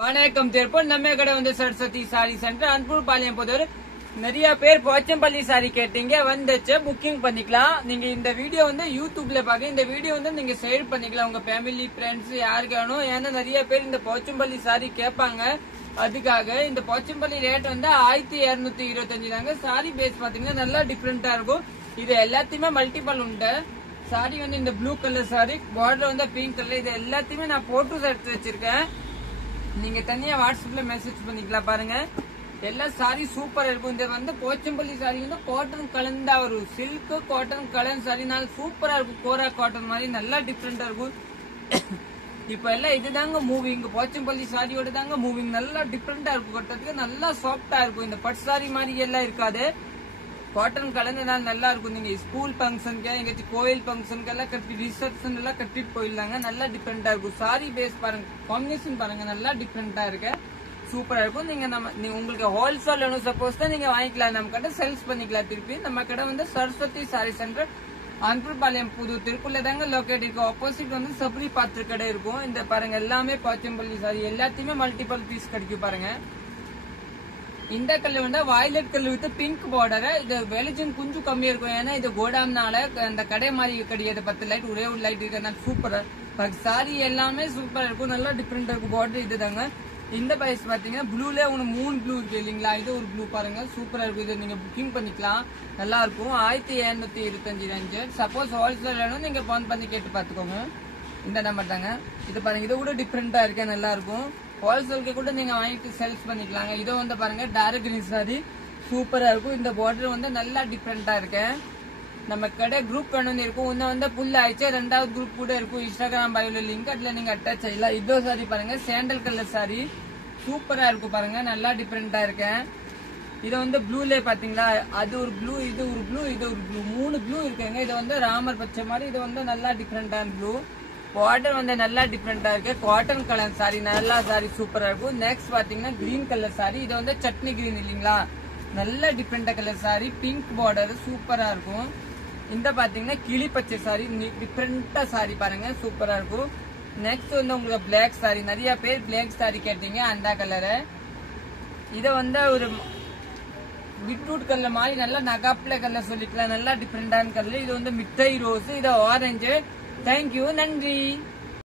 வணக்கம் திருப்பூர் நம்ம கடை வந்து சரஸ்வதி சாரி சென்டர் அன்பூர் பாளையம் போதவர் நிறைய பேர் போச்சம்பள்ளி சாரி கேட்டீங்க வந்துச்சு புக்கிங் பண்ணிக்கலாம். நீங்க இந்த வீடியோ வந்து யூடியூப்ல பாக்க இந்த வீடியோ வந்து நீங்க ஷேர் பண்ணிக்கலாம் உங்க ஃபேமிலி ஃப்ரெண்ட்ஸ் யாருக்கு வேணும். ஏன்னா நிறைய பேர் இந்த போச்சம்பள்ளி சாரி கேட்பாங்க. அதுக்காக இந்த போச்சம்பள்ளி ரேட் வந்து 1225 தாங்க. சாரி பேஸ் பாத்தீங்கன்னா நல்லா டிஃபரெண்டா இருக்கும். இது எல்லாத்தையுமே மல்டிபிள் உண்டு. சாரி வந்து இந்த ப்ளூ கலர் சாரி பார்டர் வந்து பிங்க் கலர் இது எல்லாத்தையுமே நான் போட்டோஸ் எடுத்து வச்சிருக்கேன். நீங்க தனியா வாட்ஸ்அப்ல மெசேஜ் பண்ணிக்கலாம் பாருங்க. எல்லா சாரி சூப்பரா இருக்கும். இந்த வந்து போச்சம்பள்ளி சாரி வந்து காட்டன் கலந்தா வரும். சில்க் காட்டன் கலன் சாரினால சூப்பரா இருக்கும். கோரா காட்டன் மாதிரி நல்லா டிஃபரெண்டா இருக்கும். இப்ப எல்லாம் இதுதாங்க மூவிங். போச்சம்பள்ளி சாரியோட தாங்க மூவிங். நல்லா டிஃபரெண்டா இருக்கும். கட்டுறதுக்கு நல்லா சாஃப்டா இருக்கும். இந்த பட்டு சாரி மாதிரி எல்லாம் இருக்காது. காட்டன் கலந்தனால நல்லா இருக்கும். நீங்க ஸ்கூல் ஃபங்க்ஷனுக்கு எங்கேயாச்சும் கோயில் ஃபங்க்ஷனுக்கு எல்லாம் கட்டி ரிசப்ஷன் எல்லாம் கட்டிட்டு போயிடலாங்க. நல்லா டிஃபரெண்டா இருக்கும். சாரி பேஸ் பாருங்க, காம்பினேஷன் பாருங்க, நல்லா டிஃபரெண்டா இருக்கு. சூப்பரா இருக்கும். நீங்க உங்களுக்கு ஹோல்சேல் வேணும் சப்போஸ் தான் நீங்க வாங்கிக்கலாம். நம்ம கடை சேல்ஸ் பண்ணிக்கலாம். திருப்பி நம்ம கடை வந்து சரஸ்வதி சாரி சென்டர் அன்பூர் பாளையம் புது திருப்பூர்ல தாங்க லொக்கேட் இருக்கு. ஆப்போசிட் வந்து சபரி பாத்திர கடை இருக்கும். இந்த பாருங்க எல்லாமே போச்சம்பள்ளி சாரி எல்லாத்தையுமே மல்டிபிள் பீஸ் கிடைக்கும் பாருங்க. இந்த கலர் வந்து violet colour with pink border. இது வெளிச்சம் கொஞ்சம் கம்மியா இருக்கும். ஏன்னா இது கோடாம்னால அந்த கடை மாதிரி கிடையாது. 10 லைட் ஒரே ஒரு லைட் இருக்கிறதுனால சூப்பரா சாரி எல்லாமே சூப்பரா இருக்கும். நல்லா டிஃபரெண்டா இருக்கும். பார்டர் இதுதாங்க. இந்த பிரைஸ் பாத்தீங்கன்னா ப்ளூல ஒன்று 3 ப்ளூ இருக்கு இல்லைங்களா. இது ஒரு ப்ளூ பாருங்க சூப்பரா இருக்கும். இது நீங்க புக்கிங் பண்ணிக்கலாம். நல்லா இருக்கும். 1725 ரேஞ்சு. சப்போஸ் ஹோல்சேல் வேணும் நீங்க போன் பண்ணி கேட்டு பாத்துக்கோங்க. இந்த நம்பர் தாங்க. இது பாருங்க இது கூட டிஃபரெண்டா இருக்கு. நல்லா இருக்கும். ஹோல்சேலுக்கு கூட நீங்க வாங்கிட்டு சேல்ஸ் பண்ணிக்கலாங்க. இதோ வந்து பாருங்க டார்க் கிரீன் சாரி சூப்பரா இருக்கும். இந்த பார்டர் வந்து நல்லா டிஃபரெண்டா இருக்கு. நம்ம கடை குரூப் வேணும்னு இருக்கும். இன்னும் வந்து புல் ஆயிடுச்சு. 2வது குரூப் கூட இருக்கும். இன்ஸ்டாகிராம் பயோல லிங்க் அதுல நீங்க அட்டாச் செய்யலாம். இதோ சாரி பாருங்க சாண்டல் கலர் சாரி சூப்பரா இருக்கும் பாருங்க. நல்லா டிஃபரெண்டா இருக்கு. இது வந்து ப்ளூல பாத்தீங்களா, அது ஒரு ப்ளூ, இது ஒரு ப்ளூ, இது ஒரு ப்ளூ, 3 ப்ளூ இருக்குங்க. இது வந்து ராமர் பச்சை மாதிரி. இது வந்து நல்லா டிஃபரெண்டான ப்ளூ. பார்டர் வந்து நல்லா டிஃபரெண்டா இருக்கு. காட்டன் கலர் சாரி நல்லா சாரி சூப்பரா இருக்கும். நெக்ஸ்ட் பாத்தீங்கன்னா கிரீன் கலர் சாரி. இது வந்து சட்னி கிரீன் இல்லீங்களா, நல்ல டிஃபரெண்டா கலர் சாரி. பிங்க் பார்டர் சூப்பரா இருக்கும். இந்த பாத்தீங்கன்னா கிளி பச்சை சாரி டிஃபரெண்டா சாரி பாருங்க சூப்பரா இருக்கும். நெக்ஸ்ட் வந்து உங்களுக்கு பிளாக் சாரி. நிறைய பேர் பிளாக் சாரி கேட்டீங்க. அந்த கலரு இத வந்து ஒரு பீட்ரூட் கலர் மாதிரி நல்லா நகாப்ல கலர் சொல்லிக்கலாம். நல்லா டிஃபரெண்டான கலர். இது வந்து மிட்டை ரோஸ். இது ஆரஞ்சு. தேங்க்யூ, நன்றி.